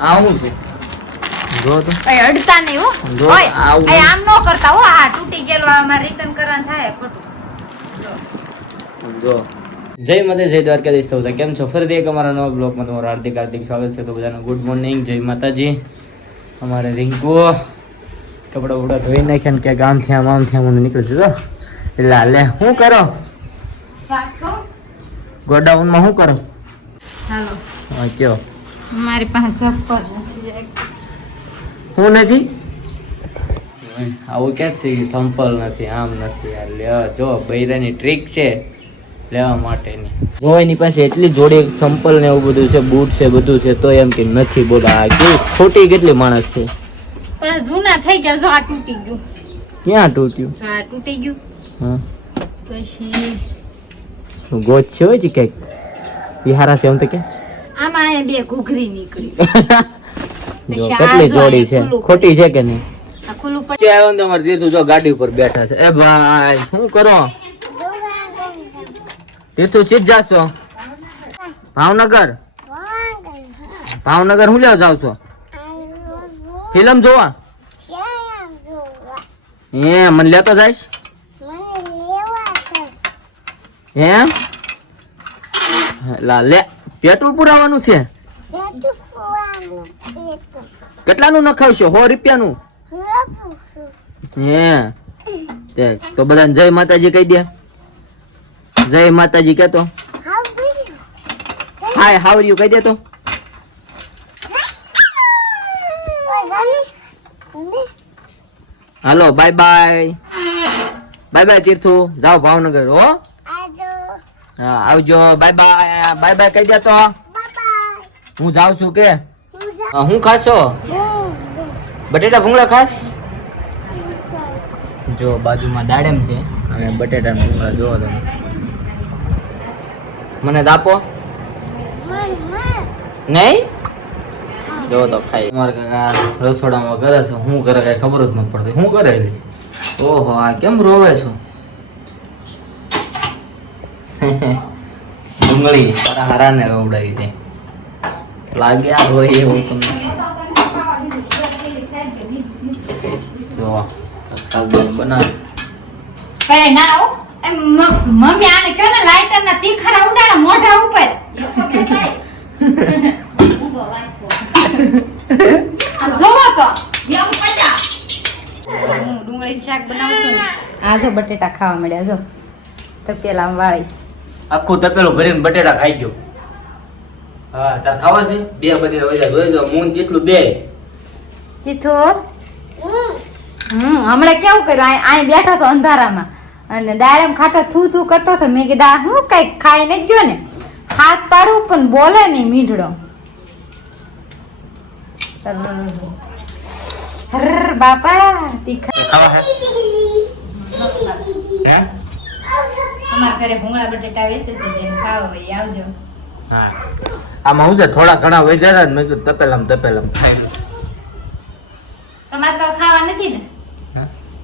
આવું છું. જો તો. કઈ અડતા નહીં હો. જો ઓય આવું. આમ નો કરતા હો. આ તૂટી ગયેલું આમાં રિટર્ન કરવાનું થાય ખોટું. જો. જય માતા જય દ્વારકાધીશ તો બધા. કેમ છો? ફરીથી એક અમારા નવા બ્લોગમાં તમારું હાર્દિક હાર્દિક સ્વાગત છે. તો બધાનું ગુડ મોર્નિંગ જય માતાજી. અમારે રિંકુ કપડા બપડા ધોઈ નાખ્યા ને ક્યાંક આમથી આમ થયા આમ નીકળે છે તો એટલે હાલે. શું કરો? ગોડાઉનમાં શું કરો? હાલો. હા કયો? મારી પાસે ચપ્પલ નથી. હું નથી? આવું ક્યાં છે સંપલ નથી આમ નથી આ લે જો બૈરાની ટ્રીક છે લેવા માટેની. જો એની પાસે એટલી જોડી સંપલ ને એવું બધું છે બૂટ છે બધું છે તો એમ કે નથી બોલા આ કેવી ખોટી કેટલી માણસ છે? પણ જૂના થઈ ગયા જો આ તૂટી ગયું. ક્યાં તૂટ્યું? જો આ તૂટી ગયું. હા. પછી ગોચ છે હોય છે ક્યાંક? વિહારા છે એમ તો કે આમાં એ બે ઘૂઘરી નીકળી. કેટલી જોડી છે? ખોટી છે કે નહીં? આ ખુલ્લું પડ. જે આવ્યો ને તમારે તીર્થુ જો ગાડી ઉપર બેઠા છે. એ ભાઈ શું કરો? તીર્થુ સીધ જાશો? ભાવનગર? ભાવનગર હું લેવા જાવ છો? ફિલ્મ જોવા? હે મને લેતો જઈશ. હે? લા લે. પેટ્રોલ પુરાવાનું છે? કેટલાનું નખાવશો? સો રૂપિયાનું? હે. તે તો બધાને જય માતાજી કહી દે. જય માતાજી કહેતો. હાય હાવરિયું કહી દે તો હાલો બાય બાય બાય બાય તીર્થુ. જાઓ ભાવનગર હા. આવજો. By bye. બાય બાય કહી દે તો. હું જાઉં છું કે? હું ખાશો? બટેટા ભૂંગળા ખાસ જો બાજુમાં દાડેમ છે. અને બટેટા ભૂંગળા જોવો તમે. મને દાપો? નહીં? જો તો ખાઈ. મારે કાકા રસોડામાં કરે છે. હું કરે કઈ ખબર જ નથી પડતી. હું કરે ઓહો આ કેમ રોવે છો? ડુંગળી તારા હારાને રોવડાવી દે. લાગ્યા હોય એવું તમને. જો શાકભાજી બનાવે. કઈ ના એમ મમ્મી આને કહો ને લાઇટર ના તીખાના ઉડાડે મોઢા ઉપર. જોવો તો. હું ડુંગળી શાક બનાવું છું આ જો બટેટા ખાવા મળ્યા જો. તો પેલા વાળી. આખું તપેલું ભરીને બટેટા ખાઈ ગયો. હા તાર ખાવા છે? બે બટેટા વજા જોઈ જો મૂન જેટલું બે. તીથો હમ હમણાં કેવું કર્યું? અહીં બેઠો તો અંધારામાં. અને ડાયરેમ ખાતા થૂ થૂ કરતો હતો. મેં કીધા હું કઈ ખાઈને જ ગયો ને? હાથ પાડું પણ બોલે નહીં મીઠડો બાપા તીખા. ખાવા હે? અમારા ઘરે ભૂંગળા બટેટા વેચે છે જેમ ખાવા હોય આવજો. હા. આમાં હું છે થોડા ઘણા વધ્યા ને મેં કીધું તપેલામ તપેલામ ખાઈ તમારે તો ખાવા નથી ને?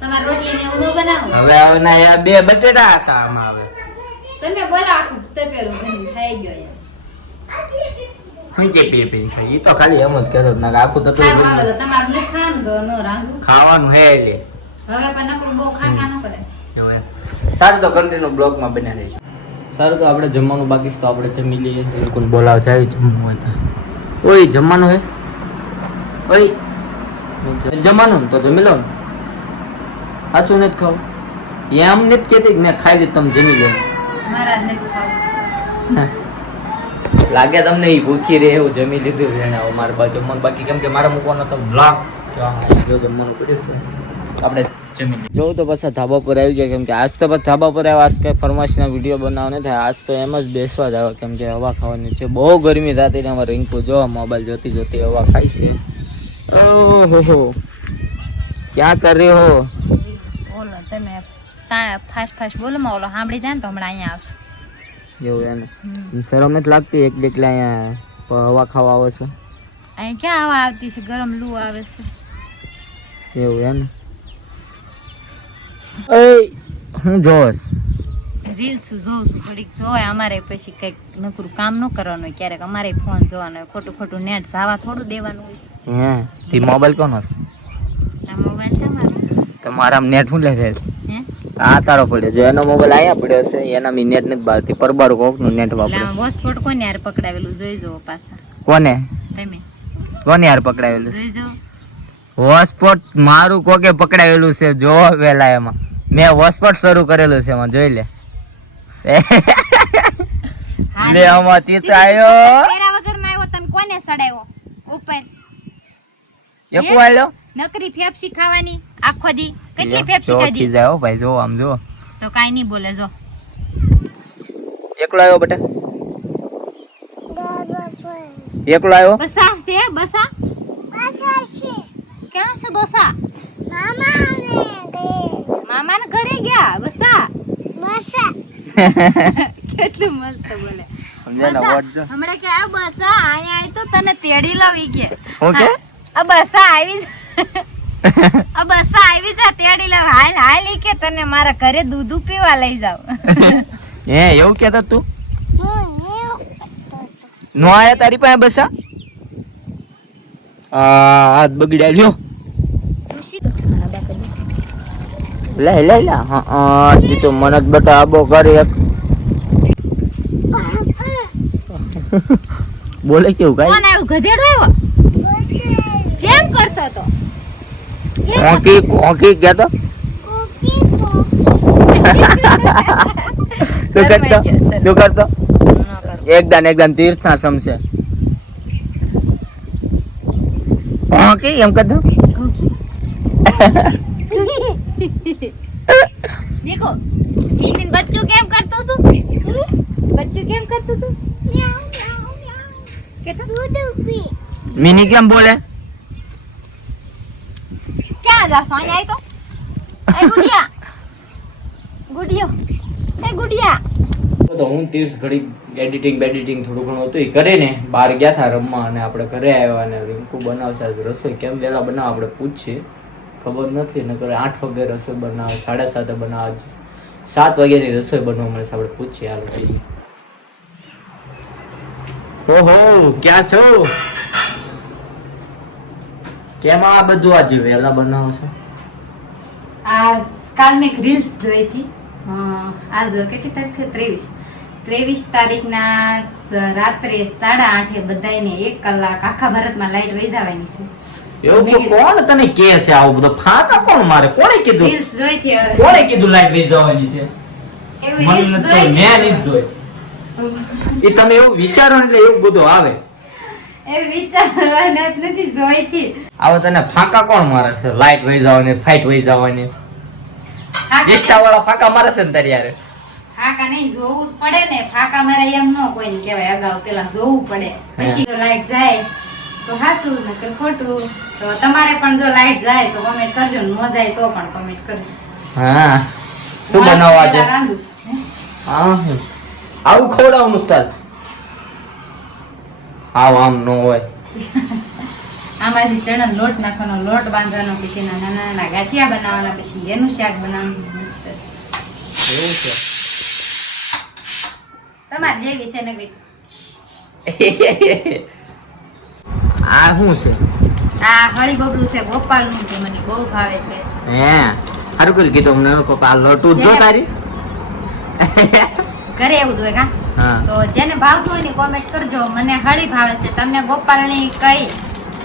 તમારે રોટલી ને એવું ન હવે હવે ના બે બટેટા હતા આમાં હવે. તમે બોલો આખું તપેલું ભરીને ખાઈ ગયો એમ. હું કે પી પી ખાઈ? તો ખાલી એમ જ કહેતો ના આખું તપેલું તો તમારે ખાવાનું તો ન રાંધું ખાવાનું હે એટલે. હવે પણ નકરું બહુ ખાખા ન કરે એવું એમ. સારું તો કન્ટિન્યુ બ્લોગમાં બન્યા રહીશું સારું તો આપણે જમવાનું બાકી છે તો આપણે જમી લઈએ. બિલકુલ બોલાવ જાય જમવું હોય તો. ઓય જમવાનું હે? ઓય જમવાનું ને તો જમી લો ને. સાચું નથી ખાવું. એમ નથી કહેતી કે મેં ખાઈ લીધું તમે જમી લો. લાગે તમને એ ભૂખી રહે એવું જમી લીધું છે મારે જમવાનું બાકી કેમ કે મારે મૂકવાનો તો બ્લોક. જો જમવાનું કરીશ આપણે જમી જોઉં તો પાછા ધાબા પર આવી ગયા કેમ કે આજ તો પછી ધાબા પર આવ્યા આજ કંઈ ફરમાશના વીડિયો બનાવવા નથી આજ તો એમ જ બેસવા જ આવ્યા કેમ કે હવા ખાવાની છે. બહુ ગરમી થતી ને અમારે રિંકુ જો મોબાઈલ જોતી જોતી હવા ખાય છે. ઓહો ક્યાં કર રહી હો? ઓલો તમે ફાસ્ટ ફાસ્ટ બોલો માં ઓલો સાંભળી જાય ને તો હમણાં અહીંયા આવશે. એવું એને શરમ નથી લાગતી એક એટલે અહીંયા હવા ખાવા આવો છો? અહીં ક્યાં હવા આવતી છે? ગરમ લૂ આવે છે. એવું એમ. એ હું જોશ. રીલ્સ જોઉં છું. થોડીક જોવાય અમારે પછી કંઈક નકરું કામ ન કરવાનું હોય ક્યારેક અમારે ફોન જોવાનો હોય ખોટું ખોટું નેટ સાવા થોડું દેવાનું હોય. હે? તે મોબાઈલ કોનો છે? આ મોબાઈલ છે મારો. તો મારા નેટ શું લે છે? હે? આ તારો પડ્યો. જો એનો મોબાઈલ આયા પડ્યો છે એના મી નેટ નથી બારતી પરબારું કોકનું નેટ એટલે વાપરે આમાં હોસ્પોટ કોને યાર પકડાવેલું? જોઈ જો પાછા. કોને? તમે? કોને યાર પકડાવેલું? જોઈ જવો હોટસ્પોટ મારું કોકે પકડાવેલું છે જો વેલા એમાં. મેં હોટસ્પોટ શરૂ કરેલું છે એમાં જોઈ લે. લે આમાં તીર્થ આવ્યો વગર ના આવ્યો તને કોને સડાયો? ઉપર. એકું આવ્યો નકરી ફેફસી ખાવાની આખો દી. કેટલી ફેફસી ખાધી? હો ભાઈ જો આમ જો તો કાઈ નહીં બોલે જો. એકલો આવ્યો બેટા? એકલો આવ્યો? બસા છે બસા ક્યાં છે બસા? મામા ને ઘરે ગયા બસા? કેટલું મસ્ત બોલે. બસા, હમણાં કે આ બસા આય તો તને તેડી લાવી કે. હું આ બસા આવી આ બસા આવી છે તેડી લાવ હાલ હાલ કે તને મારા ઘરે દૂધ પીવા લઈ જાવ હે એવું કેતો તું? નો આયા તારી પાસે બસા? આ હાથ બગડ્યા લ્યો. લઈ લઈ લે. હા તો મને જ બટા આબો કરે એક. બોલે કેવું કાઈ? કોણ આવ્યું? ગધેડો આવ્યો? કેમ કરતો તો? કેમ કોકી કોકી કહેતો? શું કરતો? શું કરતો? એકદમ એકદમ તીર્થના સમશે. કોકી એમ કરતો દેખો મીન બચ્ચું કેમ કરતું તું બચ્ચું કેમ કરતું તું મિની કેમ બોલે ક્યાં જા સોન આઈ તો એ ગુડિયા ગુડિયો એ હું તીર્થ ઘડી એડિટિંગ બેડિટિંગ થોડું ઘણું હતું એ કરીને બહાર ગયા હતા રમવા અને આપણે ઘરે આવ્યા અને રિંકુ બનાવશે. રસોઈ કેમ વહેલા બનાવ આપણે પૂછીએ. ખબર નથી, નકર આઠ વાગે રસોઈ બનાવે, સાડા સાતે બનાવે. સાત વાગ્યાની રસોઈ બનવા મળે આપણે પૂછીએ હાલ જઈએ ઓહો, ક્યાં છો? કેમ આ બધું આજે વહેલા બનાવો છો? આ કાલ મેં રીલ્સ જોઈ હતી. આજ કેટલી તારીખ છે? ત્રેવીસ. ત્રેવીસ તારીખના રાત્રે સાડા આઠે બધાને એક કલાક આખા ભારતમાં લાઈટ વહી છે. એવું કોણ તને કે છે આવું બધું? ફાતા કોણ મારે? કોણે કીધું? રીલ્સ જોઈ હતી કોણે કીધું લાઈટ વહી જવાની છે? એવી મને જોઈ મેં હતી. જોઈ. એ તમે એવું વિચારો એટલે એવું બધું આવે. એ વિચારવાના નથી જોઈ હતી. આવો તને ફાંકા કોણ મારે છે? લાઈટ વહી જવાની ફાઈટ વહી જવાની? ઇન્સ્ટા વાળા ફાંકા મારે છે ને તારી યારે ફાકા નહીં જોવું પડે ને. ફાકા મારે એમ ન કોઈને કહેવાય અગાઉ પેલા જોવું પડે. પછી લાઈટ જાય. તો હાસું નકર ખોટું તો તમારે પણ જો લાઈટ જાય તો કમેન્ટ કરજો ન જાય તો પણ કમેન્ટ કરજો. હા. શું બનાવવા છે. હા. આવું ખવડાવવાનું ચાલ. આવ આમ ન હોય. આમાં જે ચણા લોટ નાખવાનો લોટ બાંધવાનો પછી નાના નાના ગાંઠિયા બનાવવાના પછી એનું શાક બનાવવાનું. તમારે જે વિશે ને કંઈક. આ શું છે? આ હળી બબલું છે ગોપાલનું છે મને બહુ ભાવે છે. હે? સારું કર્યું કીધું અમને આ લોટું જો તારી. ઘરે એવું હોય કા? તો જેને ભાવતું હોય ને કોમેન્ટ કરજો. મને હળી ભાવે છે. તમને ગોપાલની કઈ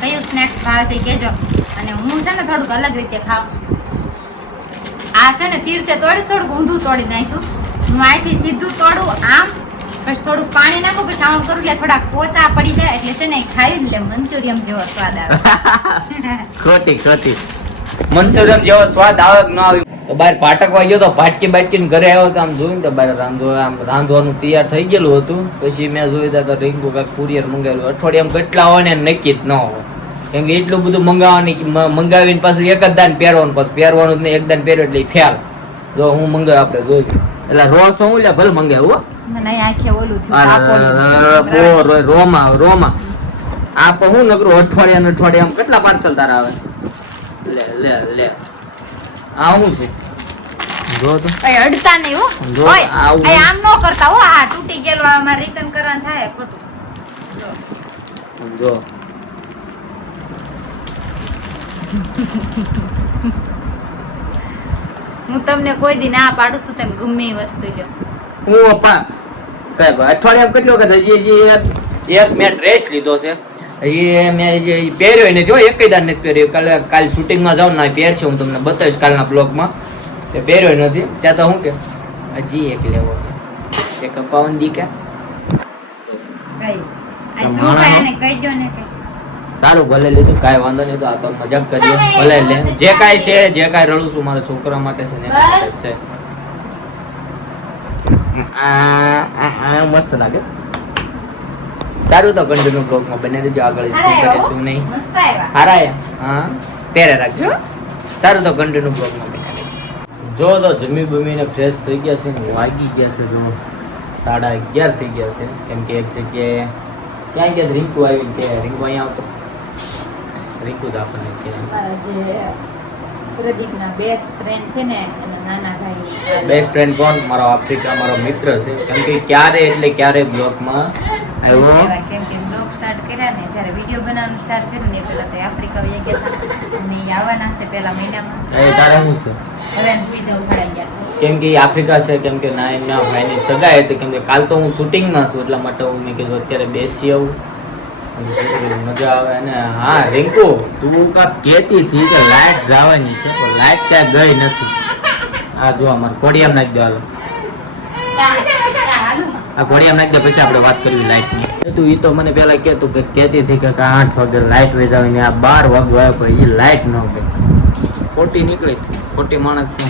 કયું સ્નેક્સ ભાવે છે કહેજો. અને હું છે ને થોડુંક અલગ રીતે ખાવ. આ છે ને તીર્થે તોડી થોડુંક ઊંધું તોડી નાખ્યું. હું અહીંથી સીધું તોડું આમ પછી થોડું પાણી નાખો પછી આમ કરું એટલે થોડા પોચા પડી જાય એટલે છે ને ખાઈ જ લે મંચુરિયમ જેવો સ્વાદ આવે. ખોટી ખોટી મંચુરિયમ જેવો સ્વાદ આવે કે ન આવે? તો બહાર પાટકવા ગયો તો ફાટકી બાટકી ઘરે આવ્યો તો આમ જોયું તો બહાર રાંધો આમ રાંધવાનું તૈયાર થઈ ગયેલું હતું. પછી મેં જોયું તો રીંગુ કાંઈક કુરિયર મંગાવેલું. અઠવાડિયામાં કેટલા હોય ને નક્કી જ ન હોય. કેમ કે એટલું બધું મંગાવવાની મંગાવીને પાછું એક જ દાન પહેરવાનું પછી પહેરવાનું જ નહીં એક દાન પહેર્યું એટલે ફેલ. જો હું મંગાવ આપણે જોયું. એટલે રોસ હું લે ભલે મંગાવ્યું હો. મને આંખે ઓલું થયું અરે, કાપોડું. બો રો- રોમા રોમા. આ હું નકરું અઠવાડિયા ને અઠવાડિયા કેટલા પાર્સલ તારા આવે? લે લે લે. આ હું છે? જો તો. કઈ અડતા નહીં હો. ઓય આવું. આમ ન કરતા હો. આ તૂટી ગયેલો આમાં રિટર્ન કરવાનું થાય ખોટું. જો. જો. હું તમને કોઈ દી ના પાડું છું તમે ગમે વસ્તુ લ્યો. હું અપા અઠવાડિયામાં કેટલી વખત હજી હજી એક મેં ડ્રેસ લીધો છે. હજી મેં જે પહેર્યો એને જો એક દાન નથી પહેર્યો. કાલે કાલ શૂટિંગમાં જાઉં ના પહેરશે હું તમને બતાવીશ કાલના બ્લોગમાં. એ પહેર્યો નથી. ત્યાં તો શું કે? હજી એક લેવો એ એક અપાવન દી કે? તો સારું ભલે લીધું કાંઈ વાંધો નહીં તો આ તો મજાક કરીએ. ભલે લે. જે કાંઈ છે. જે કાંઈ રડું છું મારા છોકરા માટે છે ને છે. મસ્ત લાગે સારું તો કન્ટિન્યુ બ્લોગમાં બને રહેજો આગળ શું કરે શું નહીં હારા? હા પહેરે રાખજો સારું તો કન્ટિન્યુ બ્લોગમાં બને જો તો જમી બમીને ફ્રેશ થઈ ગયા છે ને વાગી ગયા છે જો સાડા અગિયાર થઈ ગયા છે કેમ કે એક જગ્યાએ ક્યાં ગયા રિંકુ આવી કે રિંકુ અહીંયા આવતો રિંકુ જ આપણને કે પ્રદીપના બેસ્ટ ફ્રેન્ડ છે ને એના નાના ભાઈ બેસ્ટ ફ્રેન્ડ કોણ? મારો આફ્રિકા મારો મિત્ર છે. કેમ કે ક્યારે એટલે ક્યારે બ્લોગમાં આવ્યો કેમ કે બ્લોગ સ્ટાર્ટ કર્યા ને જ્યારે વીડિયો બનાવવાનું સ્ટાર્ટ કર્યું ને પેલા પહેલા તો આફ્રિકા વહી ગયા અને આવવાના છે પહેલા મહિનામાં. એ તારે હું છે? હવે હું ભૂઈ જવું ગયા. કેમ કે આફ્રિકા છે કેમ કે ના એમના ભાઈની સગાઈ હતી. કેમ કે કાલ તો હું શૂટિંગમાં છું એટલા માટે હું મેં કીધું અત્યારે બેસી આવું. મજા આવે અને હા રિંકુ તું કાંક કહેતી હતી કે લાઈટ જવાની છે પણ લાઈટ ક્યાં ગઈ નથી. આ જો અમારે કોડિયામ નાખી દો હાલો. આ ઘોડિયામ નાખી દે પછી આપણે વાત કરવી લાઇટની તું એ તો મને પહેલાં કહેતું કે કહેતી હતી કે આઠ વાગે લાઇટ વેચાવી ને આ બાર વાગવા આવ્યા પછી હજી લાઇટ ન ગઈ. ખોટી નીકળી. ખોટી માણસ છે.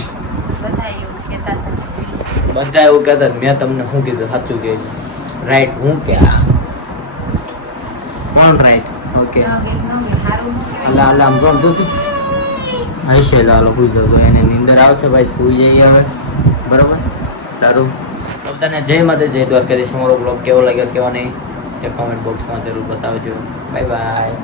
બધા એવું કહેતા મેં તમને શું કીધું? સાચું કે રાઈટ હું કે આ? કોણ રાઈટ ઓકે. અલા અલા આમ જો આમ જો તું હશે લો હાલો સુઈ જાઓ એને નીંદર આવશે ભાઈ સુઈ જઈએ હવે. બરાબર? સારું. તો બધાને જય માતા જય દ્વારકાધીશ. અમારો બ્લોગ કેવો લાગ્યો કેવો નહીં તે કોમેન્ટ બોક્સમાં જરૂર બતાવજો. બાય બાય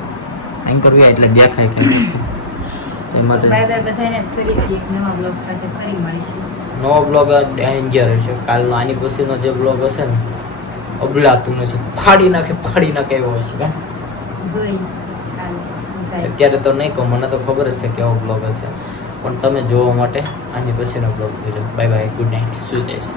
એમ કરવી એટલે દેખાય કે જય માતા બાય બાય બધાને ફરી એક નવા બ્લોગ સાથે ફરી મળીશું. નવો બ્લોગ ડેન્જર હશે કાલનો આની પછીનો જે બ્લોગ હશે ને અબલાતું નથી ફાડી નાખે ફાડી નાખે એવો શું થાય અત્યારે તો નહીં કહું મને તો ખબર જ છે કેવો બ્લોગ હશે. પણ તમે જોવા માટે આની પછીનો બ્લોગ જોજો. બાય બાય ગુડ નાઇટ સુઈ જઈશ